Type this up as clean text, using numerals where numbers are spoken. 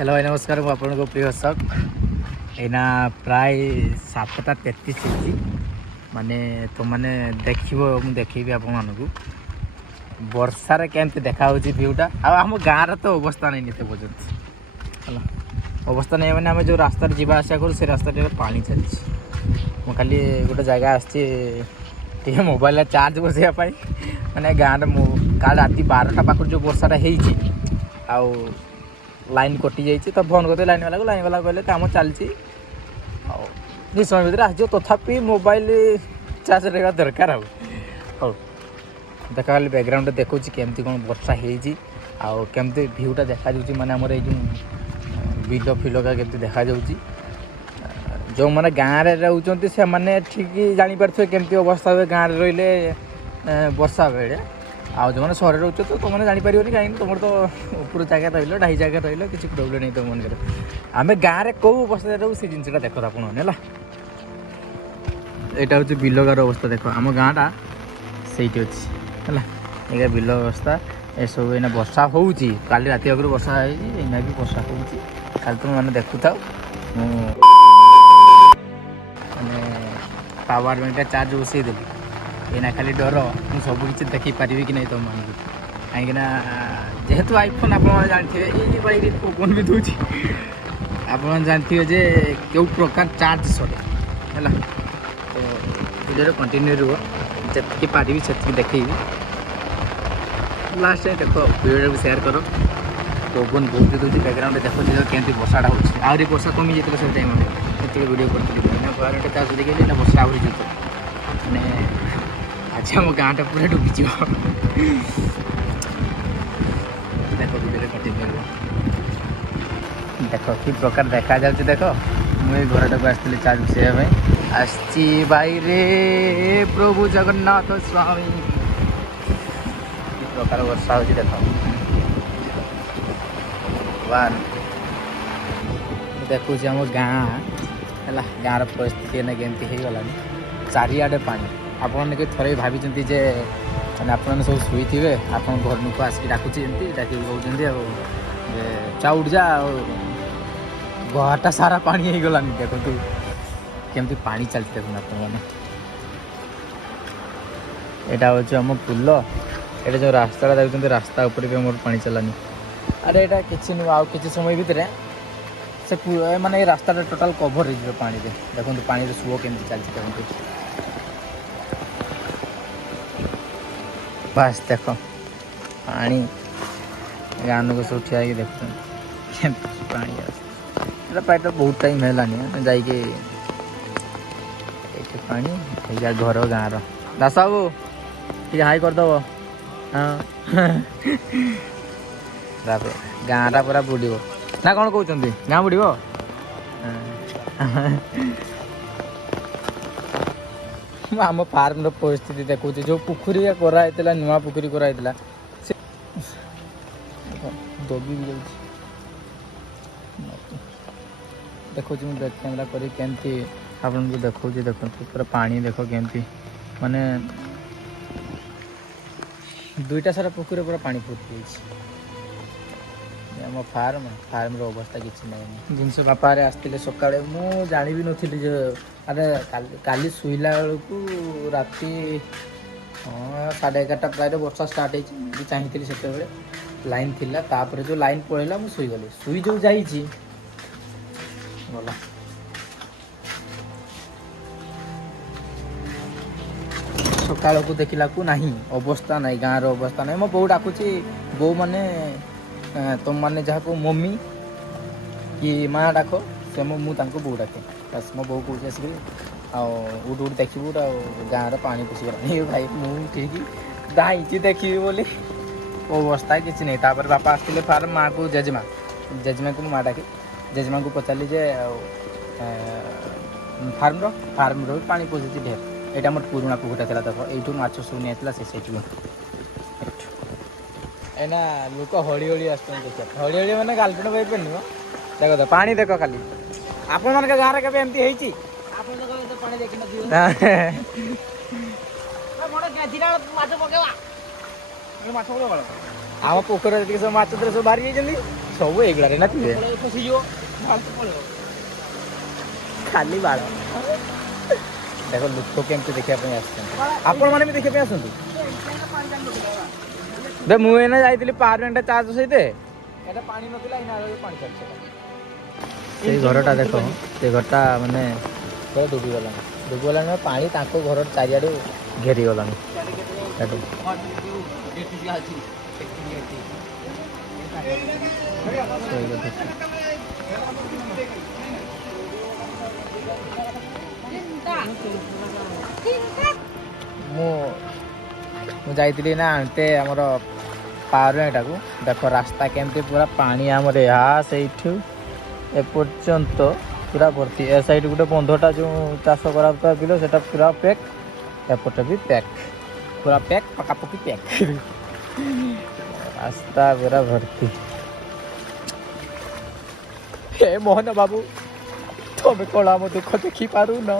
hello भाई नमस्कार मुझे आपको प्रिय दर्शक एना प्राय 7:33 होती माने तो माने देखी आप वर्षार केमती देखा व्यूटा आम गाँव तो अवस्था नहीं नीते पर्यटन है अवस्था नहीं मैंने आम जो रास्ता जावा आसा करूँ से रास्ता पानी चली खाली गोटे जगह आसटी मोबाइल चार्ज बसैवाई मैंने गाँव काल राति 12टा पाख जो वर्षाटा हो लाइन कटि जाइए तो फोन करते लाइन वाला कहले काम चलती समय भितर आस तथापि मोबाइल चार्ज रहा दरकार हो देखा खाली बैकग्राउंड देखो केमती कौन वर्षा होमती भ्यूटा देखा माने आमर ये बिल फिल का केमती देखा जो मैंने गाँव में रोचे से मैंने ठीक जापारे केमती अवस्था हुए गाँव में रही वर्षा बेले आउ जो मैंने सहर रोच तो तुमने जापर कहीं तुम तो ऊपर जगह रही डाई जगह रही किसी प्रोब्लेम नहीं तुम मन आम गाँव में कौ अवस्था रोक से जिनसा देख आप है यहाँ हूँ बिलगार अवस्था देख आम गाँटा से अच्छी बिल अवस्था ये सब ये वर्षा होती काली राति आगे वर्षा होना भी वर्षा होती तुम मैंने देखु था मैंने पावर बैंक चार्ज बसईदेली एना खाली डर मुझे सब किसी देखी पारि कि नहीं तुम मान कहीं जेहेतु आईफोन आप जानते ये भाई पवन भी दूसरी आप जानते जे क्यों प्रकार चार्ज सरे है तो वीडियो कंटिन्यू रुह जी पारि से देखी लास्ट टाइम देख वीडियो को शेयर कर पवन बहुत दूसरी बैकग्राउंड देखो केमती वर्षाटा हो आहरी वर्षा कमी जाता से टाइम ये वीडियो करते चार्ज देखिए वर्षा आहरी जो मैंने आज आम गाँटा पूरा डुबी देख वीडियो कंटिन्यू देख कि प्रकार देखा जाऊँ देख मुझे घरटा को आसती चार्ज बसैया आसची भाई रे प्रभु जगन्नाथ स्वामी कि प्रकार वर्षा हो देख देखुँ आम गाँ है गाँव परिस्थिति केमती हो गलानी चारिआडे पानी आपने थे भावी जे मैंने आपने सब शुई आप घर को आसिक डाकुची डाक कहते चा उठ जा घरटा सारा पानी हो गलानी देखो केमती पानी चलती देखो आप यहाँ हूँ आम पुल ये जो रास्ता देखते रास्ता उपर भी मोर पानी चलानी अरे यहाँ किसी नुह आउ कि समय भितर से माने रास्ता टोटाल कभर हो पानी देखो पानी सुओ केमती चलती देखो बस देख पानी गाँव लोग सब ठिया देख पानी प्राय तो बहुत टाइम है जाइए पानी घर गाँव दास बाबू ठीक हाई करदेव हाँ गाँटा पूरा बुड़ ना कौन कहते गाँ बुड़ आम फार्म परिस्थिति देखो जो पुखरी कराई नुआ पुखरी कराई दबी भी जाऊँ देखो बैक कैमेरा करमती आपको देखो देखो पूरा पानी देख केमती माने दुईटा सारा पुखरी पूरा पानी फुटी आम फार्म अवस्था किसी ना जिन बापा आसते सका मु जानी भी नी अरे काली शुला बेलू राति हाँ 11:30 प्राय वर्षा स्टार्ट हो चाहिए से लाइन थिला तापर जो लाइन पड़ेगा मुझे शुईगली शुई जो जा सका को देखला ना अवस्था ना गाँव अवस्था ना मो बो डाकुची बो मैंने तुम मैंने जहाँ को मम्मी कि माँ डाक से मुझे बो डाके बस मो बो कौन आसिक उठ उठ देखू गाँव पानी पशिगला भाई मुझे ठीक दाई देखी बोली अवस्था किसी नहीं तापर बापा आसते फार्म माँ को जेजेमा को माँ डाके जेजेमा को पचारि जे फार्म रो पानी पशुची ढेर यहाँ मोर पुराणा पुखुटा था देख यू माछ सब नहीं से एना लोक हड़ी हड़ी आसते हड़ी हड़ी मैंने गार्लफ्रेंड भाई पेन देख तो पानी देख खाली आपण मान गाँव में केमती आम पोखर सब माछ सब बाहरी जाइए ସବୁ ଏଇଗୁଡ଼ାରେ ନା ଥିବେ ଖାଲି ବାଳ ଦେଖ ଲୋକ କେମିତି ଦେଖିବା ପାଇଁ ଆସୁଛନ୍ତି ଆପଣମାନେ ବି ଦେଖିବା ପାଇଁ ଆସନ୍ତୁ ଦେ ମୁଁ ଏଇନା ଯାଇଥିଲି ପାୱାର ବ୍ୟାଙ୍କଟା ଚାର୍ଜ ସହିତ এটা ପାଣି ନଥିଲା ଏଇନା ପାଣି ଚାଲିଛି ସେଇ ଘରଟା ଦେଖ ସେ ଘରଟା ମାନେ ଡୁବିଗଲାଣି ପାଣି ତାଙ୍କ ଘର ଚାରିଆଡ଼ୁ ଘେରିଗଲାଣି ମୁଁ ଯାଇଥିଲି ନା ଆଣ୍ଟେ ଆମର ପାୱାର ବ୍ୟାଙ୍କଟାକୁ ଦେଖ ରାସ୍ତା କେମିତି ପୁରା ପାଣି ଆମର ଏହା ସେଇଠୁ ଏପର୍ଯ୍ୟନ୍ତ ପୁରା ଭର୍ତ୍ତି ଏ ସାଇଡ୍ ଗୋଟେ ବନ୍ଧଟା ଯେଉଁ ଚାଷ କରାଯାଉଥିବା ବିଲ ସେଟା ପୁରା ପ୍ୟାକ୍ ଏପଟେ ବି ପ୍ୟାକ୍ ପୁରା ପ୍ୟାକ୍ ପାଖାପାଖି ପ୍ୟାକ୍ ରାସ୍ତା ପୁରା ଭର୍ତ୍ତି ହେ ମୋହନ ବାବୁ ତମେ କଣ ଆମ ଦୁଃଖ ଦେଖିପାରୁନ